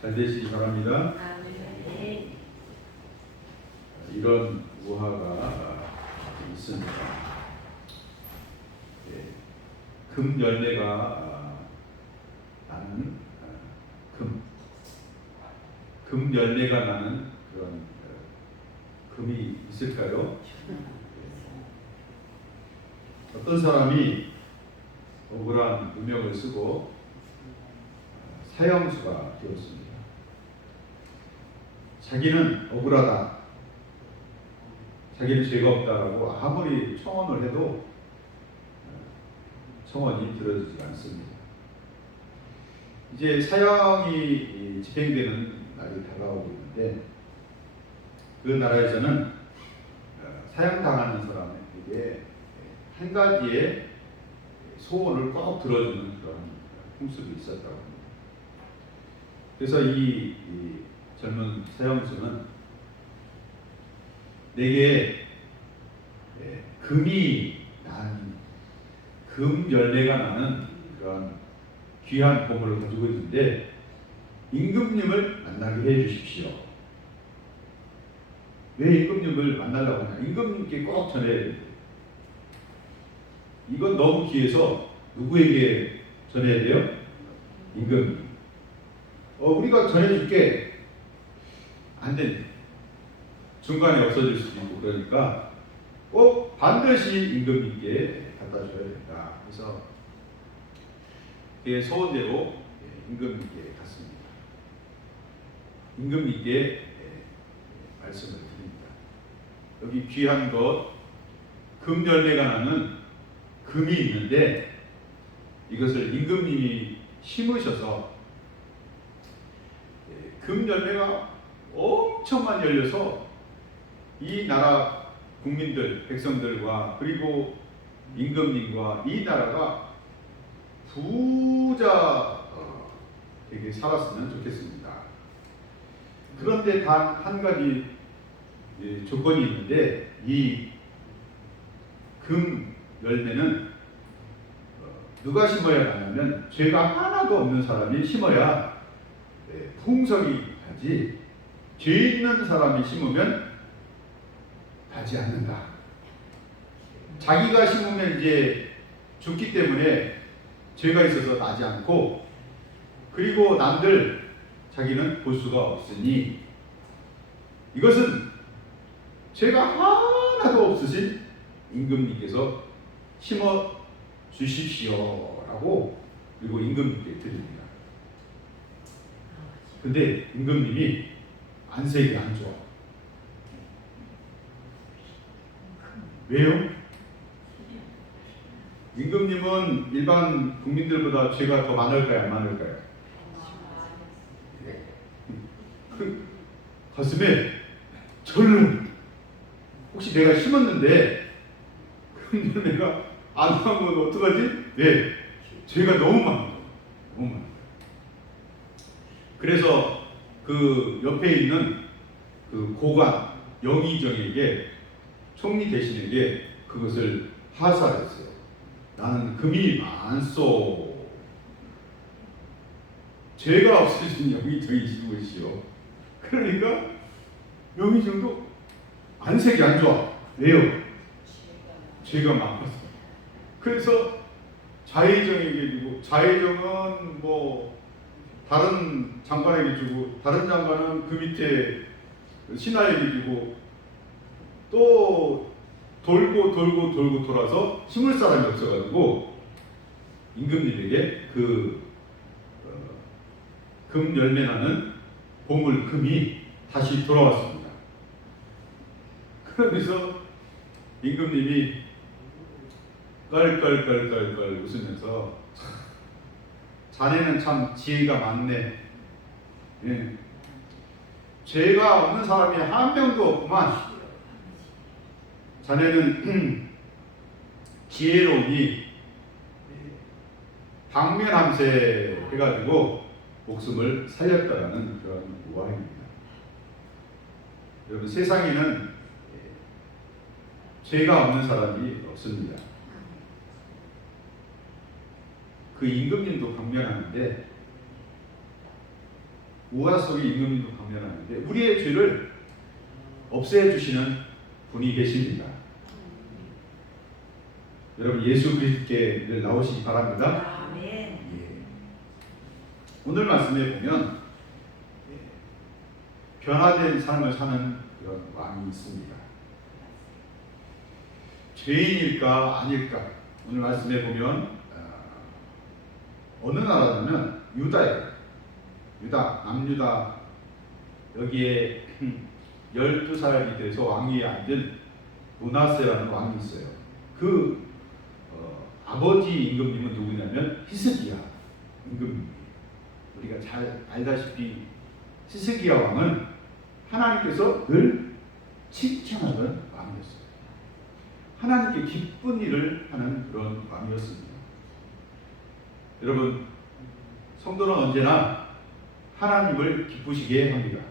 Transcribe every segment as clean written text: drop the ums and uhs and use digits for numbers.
잘 되시기 바랍니다. 네. 이런 우화가 있습니다. 금 열매가 나는 금 열매가 나는 그런 금이 있을까요? 어떤 사람이 억울한 누명을 쓰고 사형수가 되었습니다. 자기는 억울하다, 자기는 죄가 없다라고 아무리 청원을 해도 청원이 들어지지 않습니다. 이제 사형이 집행되는 날이 다가오고 있는데, 그 나라에서는 사형당하는 사람에게 한 가지의 소원을 꼭 들어주는 그런 풍습이 있었다고 합니다. 그래서 이 젊은 사형수는 내게 금이 난 금 열매가 나는 그런 귀한 보물을 가지고 있는데 임금님을 만나게 해 주십시오. 왜 임금님을 만나려고 하냐? 임금님께 꼭 전해야 돼요. 이건 너무 귀해서 누구에게 전해야 돼요? 임금님. 우리가 전해줄게. 안 돼. 중간에 없어질 수도 있고 그러니까 꼭 반드시 임금님께 갖다 줘야 된다. 그래서 그의 소원대로 임금님께 갔습니다. 임금님께 말씀을 드립니다. 여기 귀한 것, 금 열매가 나는 금이 있는데 이것을 임금님이 심으셔서 금 열매가 엄청 많이 열려서 이 나라 국민들, 백성들과 그리고 임금님과 이 나라가 부자 되게 살았으면 좋겠습니다. 그런데 단 한 가지 조건이 있는데 이 금 열매는 누가 심어야 하냐면 죄가 하나도 없는 사람이 심어야 풍성이 하지, 죄 있는 사람이 심으면 하지 않는다. 자기가 심으면 이제 죽기 때문에 죄가 있어서 나지 않고, 그리고 남들 자기는 볼 수가 없으니 이것은 죄가 하나도 없으신 임금님께서 심어 주십시오라고 그리고 임금님께 드립니다. 근데 임금님이 안색이 안 좋아. 왜요? 임금님은 일반 국민들보다 죄가 더 많을까요? 안 많을까요? 그 가슴에 절로, 혹시 내가 심었는데 금 열매가 안 나오면 어떡하지? 왜? 죄가 너무 많아. 너무 많아. 그래서 그 옆에 있는 그 고관 영의정에게, 총리 대신에게 그것을 하사했어요. 나는 금이 많소. 죄가 없으신 영의정이시고 있시오. 그러니까 영의정도 안색이 안 좋아. 왜요? 죄가 많아서. 그래서 자의정에게 주고, 자의정은 뭐 다른 장관에게 주고, 다른 장관은 그 밑에 신하에게 주고, 또 돌고 돌아서 심을 사람이 없어가지고 임금님에게 그 금 열매 나는 보물 금이 다시 돌아왔습니다. 그러면서 임금님이 깔깔깔깔깔 웃으면서 자네는 참 지혜가 많네. 예. 죄가 없는 사람이 한 명도 없구만. 자네는 지혜로우니 방면함세 해가지고 목숨을 살렸다라는 그런 우화입니다. 여러분, 세상에는 죄가 없는 사람이 없습니다. 그 임금님도 방면하는데 우화 속에 임금님도 강변하는데 우리의 죄를 없애주시는 분이 계십니다. 여러분 예수 그리스도께 늘 나오시기 바랍니다. 아멘. 예. 오늘 말씀에 보면 변화된 삶을 사는 그런 왕이 있습니다. 죄인일까 아닐까? 오늘 말씀에 보면 어느 나라냐면 유다예요. 유다, 남유다. 여기에 12살이 돼서 왕위에 앉은 므낫세라는 왕이 있어요. 그 아버지 임금님은 누구냐면 히스기야 임금님. 우리가 잘 알다시피 히스기야 왕은 하나님께서 늘 칭찬하던 왕이었어요. 하나님께 기쁜 일을 하는 그런 왕이었습니다. 여러분, 성도는 언제나 하나님을 기쁘시게 합니다.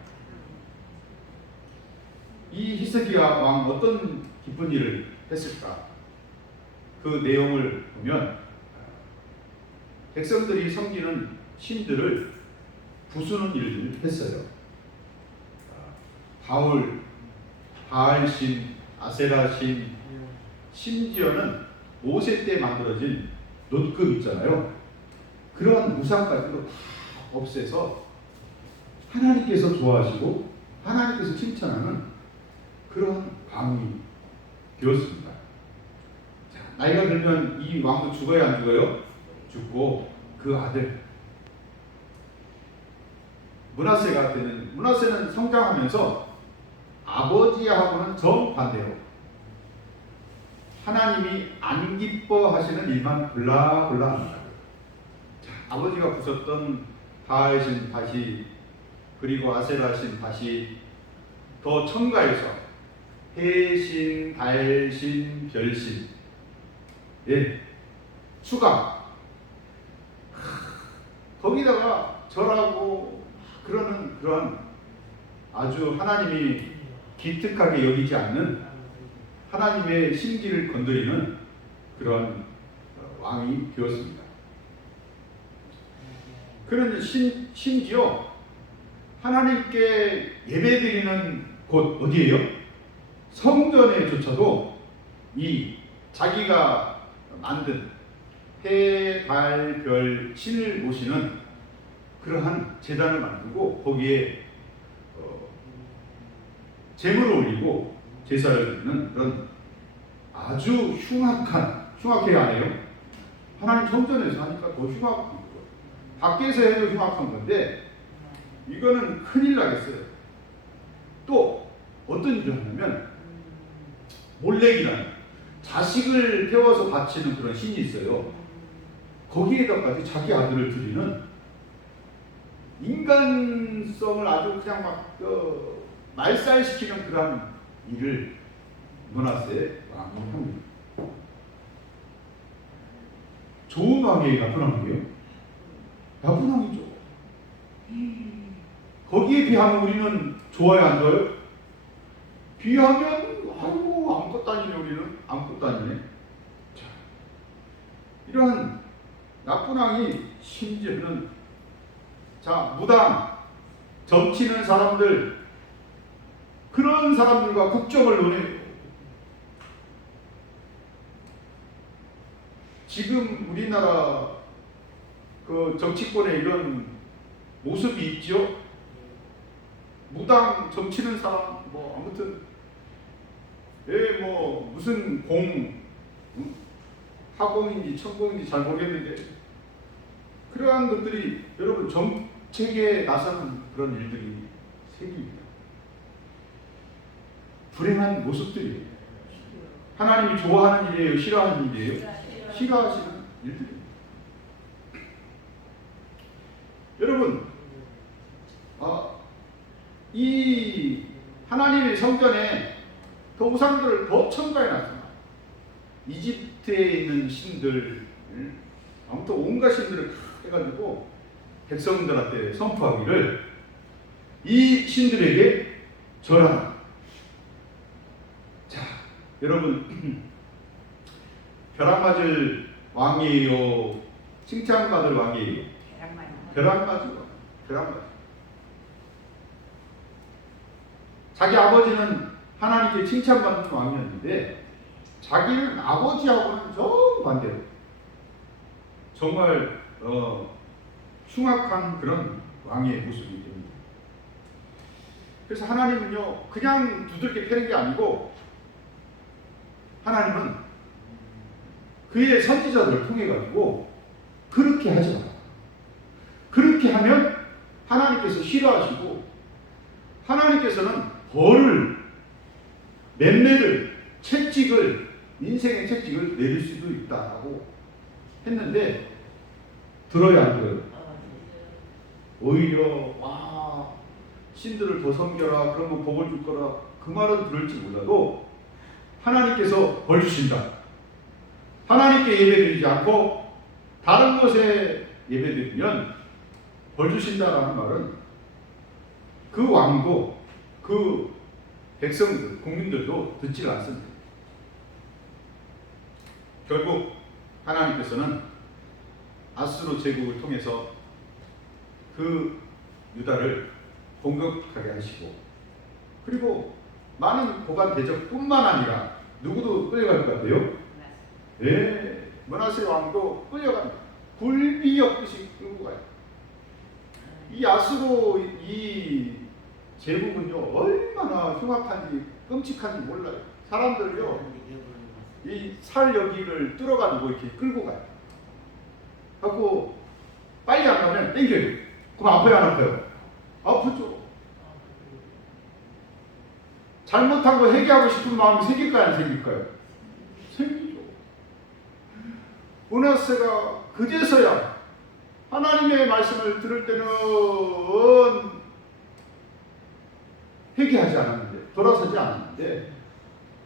이 히스기야 왕 어떤 기쁜 일을 했을까? 그 내용을 보면 백성들이 섬기는 신들을 부수는 일을 했어요. 바알신, 아세라신, 심지어는 모세 때 만들어진 놋금 있잖아요. 그러한 우상까지도 다 없애서 하나님께서 좋아하시고 하나님께서 칭찬하는 그런 왕이 되었습니다. 자, 나이가 들면 이 왕도 죽어야 안 죽어요? 죽고 그 아들 므낫세는 성장하면서 아버지하고는 정반대로 하나님이 안 기뻐하시는 일만 골라합니다. 아버지가 부셨던 바알신 다시 그리고 아세라신 다시 더 첨가해서 해신, 달신, 별신 추가 거기다가 절하고 그러는 그런 아주 하나님이 기특하게 여기지 않는 하나님의 심기를 건드리는 그런 왕이 되었습니다. 그런 심지어 하나님께 예배드리는 곳 어디예요? 성전에조차도 이 자기가 만든 해, 달, 별, 신을 모시는 그러한 제단을 만들고 거기에 제물을 올리고 제사를 드리는 그런 아주 흉악해 안 해요? 하나님 성전에서 하니까 더 흉악한 거예요. 밖에서 해도 흉악한 건데 이거는 큰일 나겠어요. 또 어떤 일을 하냐면 몰렉이라는 자식을 태워서 바치는 그런 신이 있어요. 거기에다까지 자기 아들을 드리는 인간성을 아주 그냥 막 말살시키는 그런 일을 므낫세 왕이 합니다. 좋은 왕이에요? 나쁜 왕이에요? 나쁜 왕이죠. 거기에 비하면 우리는 좋아요 안 좋아요? 비하면 아이고 아무것도 아니네. 우리는 아무것도 아니네. 자, 이러한 나쁜 왕이 심지어는 무당 점치는 사람들 그런 사람들과 국정을 논해요. 지금 우리나라 그 정치권에 이런 모습이 있죠. 무당 점치는 사람 아무튼 무슨 하공인지 천공인지 잘 모르겠는데 그러한 것들이 여러분 정책에 나서는 그런 일들이 생깁니다. 불행한 모습들이에요. 하나님이 좋아하는 일이에요? 싫어하는 일이에요? 싫어하시는 일들입니다. 여러분, 이 하나님의 성전에 그 우상들을 더 첨가해놨잖아요. 이집트에 있는 신들, 아무튼 온갖 신들을 해가지고 백성들한테 선포하기를 이 신들에게 절하라. 자, 여러분, 벼락맞을 왕이에요? 칭찬받을 왕이에요? 벼락맞을 왕. 자기 아버지는 하나님께 칭찬받는 왕이었는데 자기는 아버지하고는 정반대로 정말 흉악한 그런 왕의 모습이 됩니다. 그래서 하나님은요 그냥 두들겨 패는 게 아니고 하나님은 그의 선지자들을 통해 가지고 그렇게 하지 마라. 그렇게 하면 하나님께서 싫어하시고 하나님께서는 벌을 맴매를 채찍을 인생의 채찍을 내릴 수도 있다라고 했는데 들어야 안 들어요? 오히려 와 신들을 더 섬겨라 그러면 복을 줄 거라 그 말은 들을지 몰라도 하나님께서 벌 주신다. 하나님께 예배드리지 않고 다른 곳에 예배드리면 벌 주신다라는 말은 그 왕도 그 백성들, 국민들도 듣지 않습니다. 결국 하나님께서는 아수르 제국을 통해서 그 유다를 공격하게 하시고 그리고 많은 고관 대적뿐만 아니라 누구도 끌려갈 것 같아요? 네, 므낫세 왕도 끌려갑니다. 굴비 엮듯이 끌고 가요. 이 아수르 이 제국은요 얼마나 흉악한지 끔찍한지 몰라요. 사람들요 이 살 여기를 뚫어가지고 이렇게 끌고 가요. 하고 빨리 안 가면 땡겨요. 그럼 아파요 안 아파요? 아프죠. 잘못한 거 회개하고 싶은 마음이 생길까요 안 생길까요? 생기죠. 므낫세가 그제서야 하나님의 말씀을 들을 때는 회개하지 않았는데 돌아서지 않았는데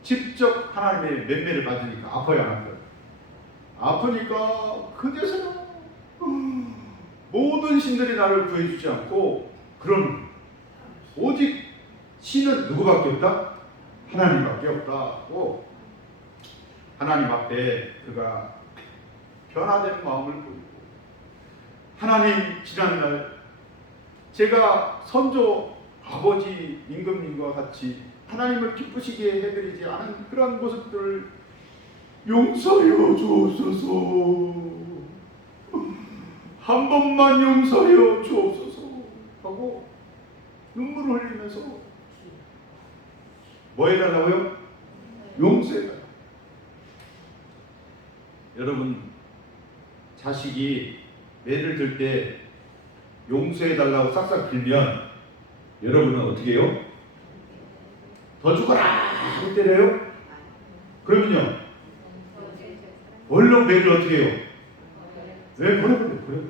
직접 하나님의 맴매를 받으니까 아파요 안 아파요? 아프니까 그제서야 모든 신들이 나를 구해주지 않고 그럼 오직 신은 누구밖에 없다? 하나님밖에 없다고 하나님 앞에 그가 변화된 마음을 보이고 하나님 지난날 제가 선조 아버지 임금님과 같이 하나님을 기쁘시게 해드리지 않은 그런 모습들을 용서하여 주옵소서 한 번만 용서하여 주옵소서 하고 눈물을 흘리면서 뭐 해달라고요? 용서해달라고. 여러분 자식이 매를 들 때 용서해달라고 싹싹 빌면 여러분은 어떻게 해요? 더 죽어라 하고 때려요? 그러면요 얼른 매를 어떻게 해요? 왜 버려버려요?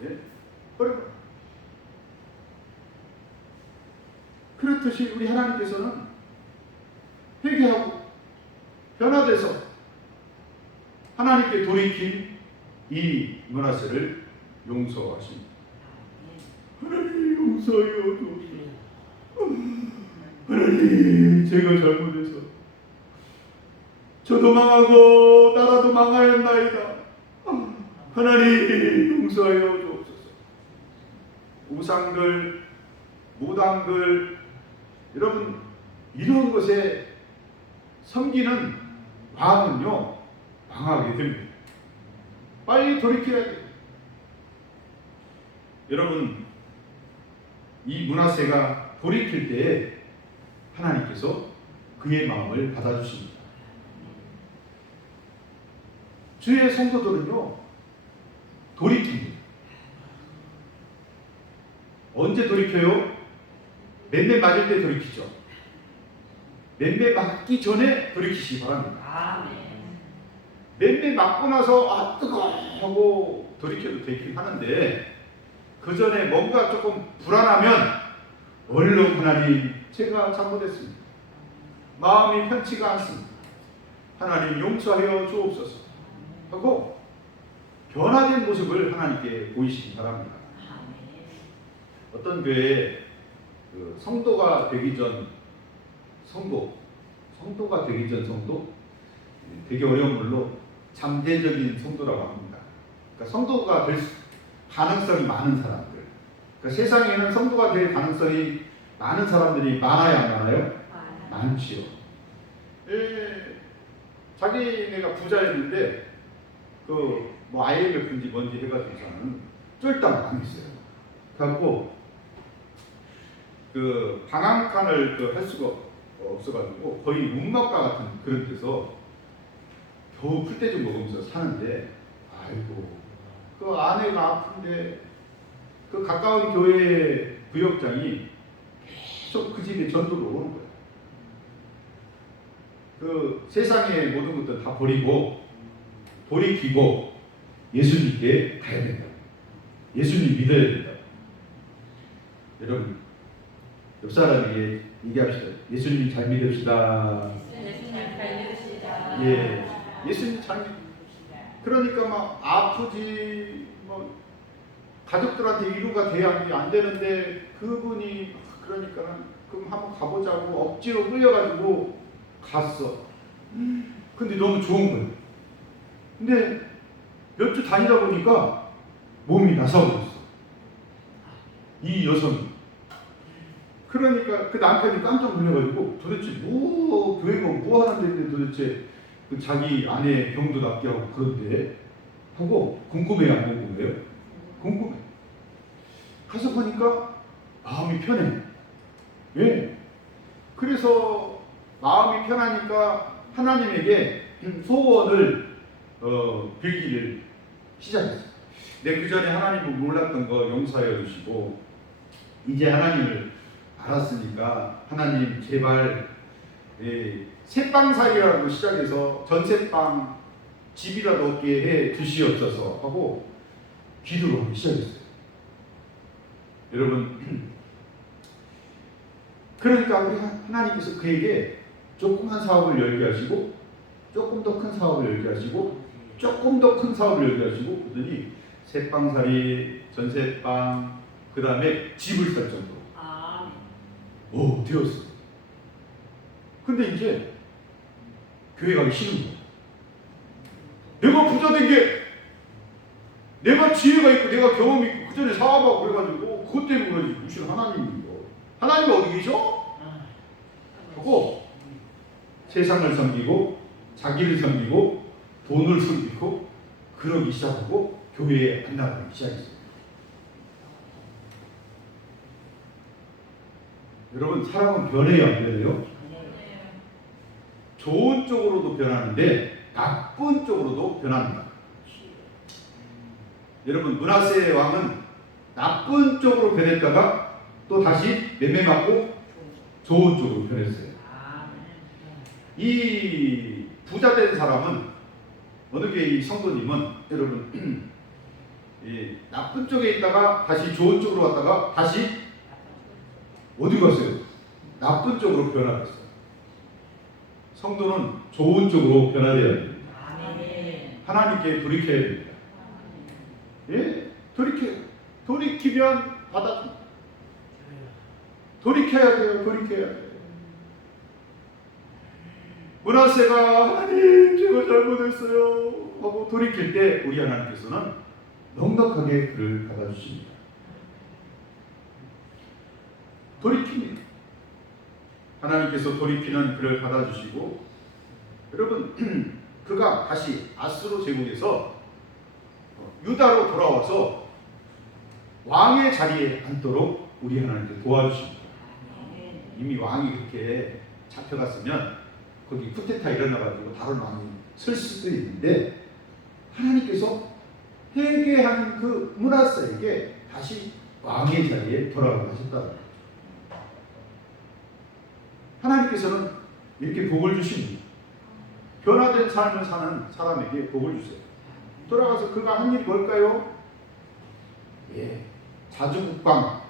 네? 버려버려요. 그렇듯이 우리 하나님께서는 회개하고 변화돼서 하나님께 돌이킨 이 므낫세를 용서하십니다. 하나님 용서하여 주옵소서. 하나님 제가 잘못해서 저도 망하고 나라도 망하였나이다. 하나님 용서하여 주옵소서. 우상들, 무당들 여러분 이런 것에 섬기는 왕은요 망하게 됩니다. 빨리 돌이켜야 돼요. 여러분 이 므낫세가 돌이킬 때에 하나님께서 그의 마음을 받아주십니다. 주의 성도들은요 돌이킵니다. 언제 돌이켜요? 맴매 맞을 때 돌이키죠. 맴매 맞기 전에 돌이키시기 바랍니다. 맴매 맞고 나서 아 뜨거워 하고 돌이켜도 되긴 하는데 그 전에 뭔가 조금 불안하면 얼른 하나님 제가 잘못했습니다. 마음이 편치가 않습니다. 하나님 용서하여 주옵소서 하고 변화된 모습을 하나님께 보이시기 바랍니다. 어떤 교회에 그 성도가 되기 전 성도가 되기 전 성도 되게 어려운 말로 잠재적인 성도라고 합니다. 그러니까 성도가 될 가능성이 많은 사람들. 그러니까 세상에는 성도가 될 가능성이 많은 사람들이 많아요, 안 많아요? 많아요. 많지요. 예, 자기네가 부자였는데 뭐 IMF인지 뭔지 해가지고서는 쫄딱 망했어요. 그래갖고 방한칸을 할 수가 없어가지고 거의 운막가 같은 그런 데서 겨우 풀떼좀 먹으면서 사는데, 아이고 그 아내가 아픈데 그 가까운 교회 부역장이 계속 그 집에 전도를 오는 거예요. 그 세상의 모든 것들 다 버리고 돌이키고 예수님께 가야 된다. 예수님 믿어야 된다. 여러분, 옆 사람에게 얘기합시다. 예수님 잘 믿읍시다. 예수님 잘 믿으시다. 예, 예수님 잘 믿. 그러니까 막 아프지, 뭐 가족들한테 위로가 돼야 안 되는데 그분이 그러니까는 그럼 한번 가보자고 억지로 끌려가지고 갔어. 근데 너무 좋은 거예요. 근데 몇 주 다니다 보니까 몸이 나서버렸어. 이 여성이. 그러니까 그 남편이 깜짝 놀라가지고 도대체 교회가 뭐 하는 데인데 도대체 그 자기 아내 병도 낫게 하고 그런데 하고 궁금해 안 궁금해요? 궁금해. 가서 보니까 마음이 편해. 왜? 그래서 마음이 편하니까 하나님에게 소원을 빌기를 시작했어요. 내 그전에 하나님을 몰랐던 거 용서해 주시고 이제 하나님을 알았으니까 하나님 제발 새빵살이라고 시작해서 전세빵 집이라도 얻게 해 주시옵소서 하고 기도를 하기 시작했어요. 여러분, 그러니까 우리 하나님께서 그에게 조그만 사업을 열게 하시고 조금 더 큰 사업을 열게 하시고 조금 더 큰 사업을 열게 하시고 그러더니 새빵살이, 전세빵, 그 다음에 집을 살 정도로 되었어요. 근데 이제 교회 가기 싫은 거예요. 내가 부자 된 게 내가 지혜가 있고 내가 경험이 있고 그 전에 사업하고 그래가지고 그것 때문에 그러지. 무슨 하나님이요. 하나님이 어디 계셔? 하고 세상을 섬기고 자기를 섬기고 돈을 섬기고 그러기 시작하고 교회에 안 나가기 시작했어요. 여러분, 사람은 변해요, 안 변해요? 좋은 쪽으로도 변하는데 나쁜 쪽으로도 변합니다. 여러분, 므낫세 왕은 나쁜 쪽으로 변했다가 또 다시 매매맞고 좋은 쪽으로 변했어요. 이 부자된 사람은 어느 게 이 성도님은 여러분 나쁜 쪽에 있다가 다시 좋은 쪽으로 왔다가 다시 어디 갔어요? 나쁜 쪽으로 변화했어요. 성도는 좋은 쪽으로 변화되어야 됩니다. 하나님께 돌이켜야 됩니다. 예? 돌이키면 받아줍니다. 돌이켜야 돼요. 돌이켜야 돼요. 므낫세가 하나님 제가 잘못했어요 하고 돌이킬 때 우리 하나님께서는 넉넉하게 그를 받아주십니다. 돌이킵니다. 하나님께서 돌이키는 그를 받아주시고 여러분 그가 다시 아수르 제국에서 유다로 돌아와서 왕의 자리에 앉도록 우리 하나님께 도와주십니다. 이미 왕이 그렇게 잡혀갔으면 거기 쿠데타 일어나가지고 다른 왕이 설 수도 있는데 하나님께서 회개한 그 므낫세에게 다시 왕의 자리에 돌아가게 하셨다는 거죠. 하나님께서는 이렇게 복을 주십니다. 변화된 삶을 사는 사람에게 복을 주세요. 돌아가서 그가 한 일이 뭘까요? 예, 자주국방.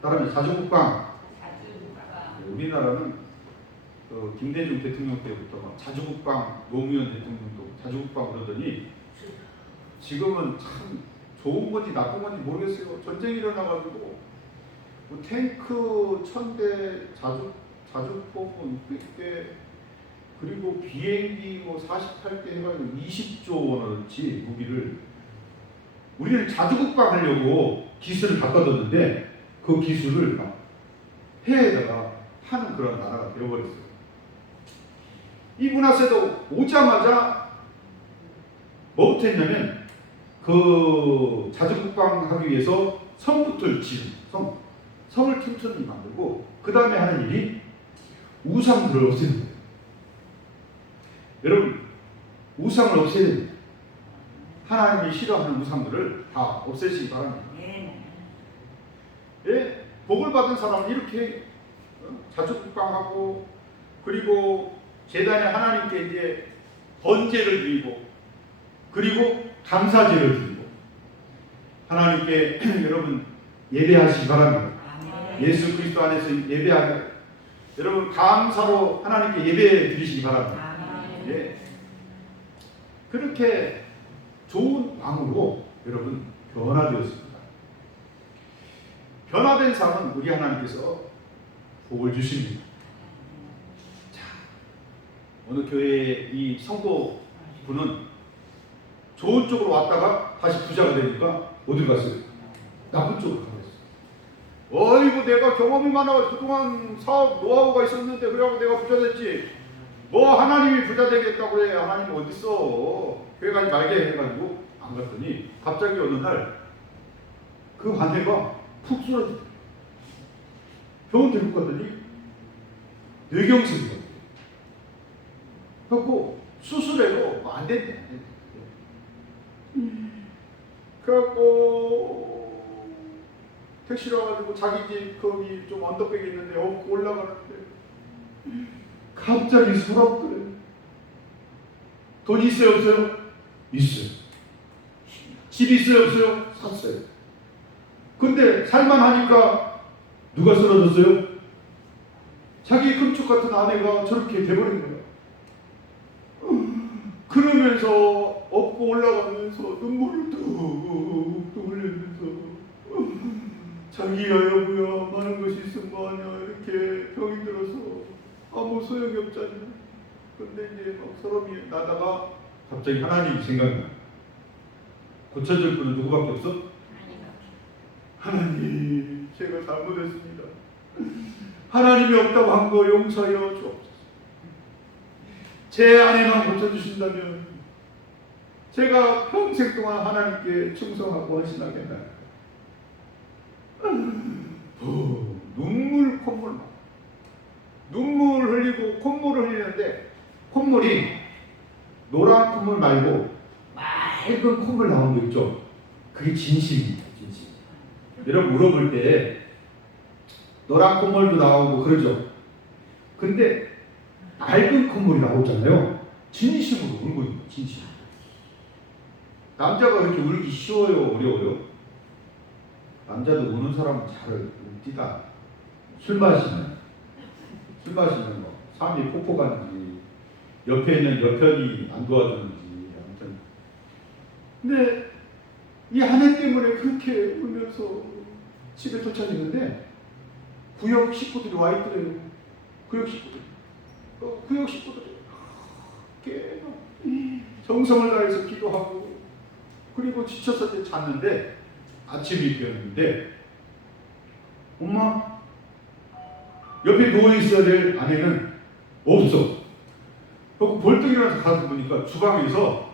따라하면 자주국방. 우리나라는 김대중 대통령 때부터 막 자주국방, 노무현 대통령도 자주국방 그러더니 지금은 참 좋은 건지 나쁜 건지 모르겠어요. 전쟁이 일어나가지고 뭐 탱크 1000대, 자주포 600대, 그리고 비행기 뭐 48대 해가지고 20조 원어치 무기를 우리는 자주국방 하려고 기술을 바꿔뒀는데 그 기술을 막 해에다가 하는 그런 나라가 되어버렸어요. 이 므낫세도 오자마자 뭐부터 했냐면 그 자주국방하기 위해서 성부터 지은 성을 튼튼히 만들고 그 다음에 하는 일이 우상들을 없애는 거예요. 여러분 우상을 없애야 됩니다. 하나님이 싫어하는 우상들을 다 없애시기 바랍니다. 예, 복을 받은 사람은 이렇게 자주국방하고 그리고 제단에 하나님께 이제 번제를 드리고 그리고 감사제를 드리고 하나님께 여러분 예배하시기 바랍니다. 예수 그리스도 안에서 예배하게 여러분 감사로 하나님께 예배 드리시기 바랍니다. 예. 그렇게 좋은 왕으로 여러분 변화되었습니다. 변화된 삶은 우리 하나님께서 복을 주십니다. 자, 어느 교회의 이 성도분은 좋은 쪽으로 왔다가 다시 부자가 되니까 어디 갔어요? 나쁜 쪽으로 가버렸어요. 어이구 내가 경험이 많아 그동안 사업 노하우가 있었는데 그래갖고 내가 부자 됐지. 뭐 하나님이 부자 되겠다고 해. 하나님 어딨어. 교회 가지 말게 해가지고 안 갔더니 갑자기 어느 날 그 아내가 푹 쓰러지더라고요. 병원 데리고 갔더니 뇌경색이 왔대요. 그래갖고 수술해도 안 된대. 그래갖고 택시로 와가지고 자기 집 거기 좀 언덕백이 있는데 업고 올라가는데 갑자기 서럽더래. 돈 있어요 없어요? 있어요. 집 있어요 없어요? 샀어요. 근데 살만하니까 누가 쓰러졌어요? 자기 금축 같은 아내가 저렇게 돼버린 거예요. 그러면서 업고 올라가면서 눈물을 뚝뚝 흘리면서 자기야 여보야 많은 것이 있으면 뭐하냐 이렇게 병이 들어서 아무 소용이 없잖아. 근데 이제 막 서러움이 나다가 갑자기 하나님이 생각나. 고쳐줄 분은 누구밖에 없어? 하나님 제가 잘못했습니다. 하나님이 없다고 한 거 용서하여 주옵소서. 제 아내만 고쳐주신다면 제가 평생 동안 하나님께 충성하고 헌신하겠다. 눈물 콧물 눈물 흘리고 콧물을 흘리는데 콧물이 노란 콧물 말고 맑은 콧물 나오는 거 있죠. 그게 진심입니다. 진심. 여러분 물어볼 때 노란 콧물도 나오고 그러죠. 근데 맑은 콧물이 나오잖아요. 진심으로 울고 있는 거예요. 진심. 남자가 그렇게 울기 쉬워요? 어려워요? 남자도 우는 사람은 잘 울디다. 술 마시면 뭐 삶이 폭포 가는지 옆에 있는 여편이 안 도와주는지 아무튼. 근데 이 아내 때문에 그렇게 울면서 집에 도착했는데 구역 식구들이 와 있더래요. 구역 식구들이 정성을 다해서 기도하고 그리고 지쳐서 이제 잤는데 아침이 되었는데 엄마 옆에 누워있어야 될 아내는 없어. 그리고 벌떡 일어나서 가서 보니까 주방에서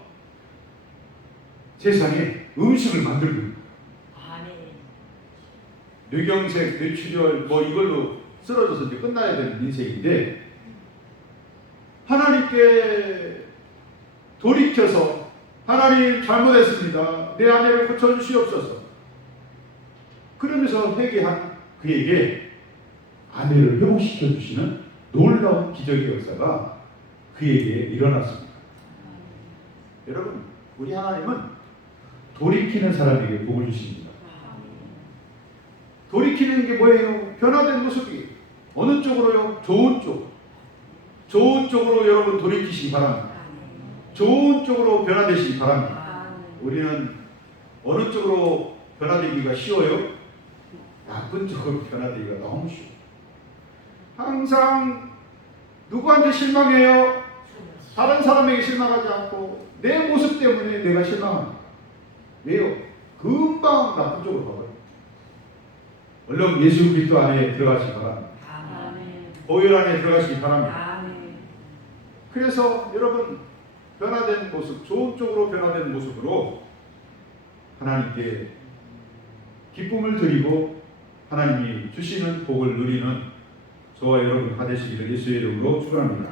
세상에 음식을 만들고 있는 거야. 뇌경색, 뇌출혈 뭐 이걸로 쓰러져서 이제 끝나야 되는 인생인데 하나님께 돌이켜서 하나님 잘못했습니다. 내 아내를 고쳐주시옵소서. 그러면서 회개한 그에게 아내를 회복시켜 주시는 놀라운 기적의 역사가 그에게 일어났습니다. 여러분 우리 하나님은 돌이키는 사람에게 복을 주십니다. 돌이키는 게 뭐예요? 변화된 모습이 어느 쪽으로요? 좋은 쪽으로 여러분 돌이키시기 바랍니다. 좋은 쪽으로 변화되시기 바랍니다. 우리는 어느 쪽으로 변화되기가 쉬워요? 나쁜 쪽으로 변화되기가 너무 쉬워요. 항상 누구한테 실망해요? 다른 사람에게 실망하지 않고 내 모습 때문에 내가 실망합니다. 왜요? 금방 나쁜 쪽으로 가버려요. 얼른 예수 그리스도 안에 들어가시기 바랍니다. 보혈 안에 들어가시기 바랍니다. 아멘. 그래서 여러분 변화된 모습, 좋은 쪽으로 변화된 모습으로 하나님께 기쁨을 드리고 하나님이 주시는 복을 누리는 저와 여러분 다 되시기를 예수의 이름으로 축원합니다.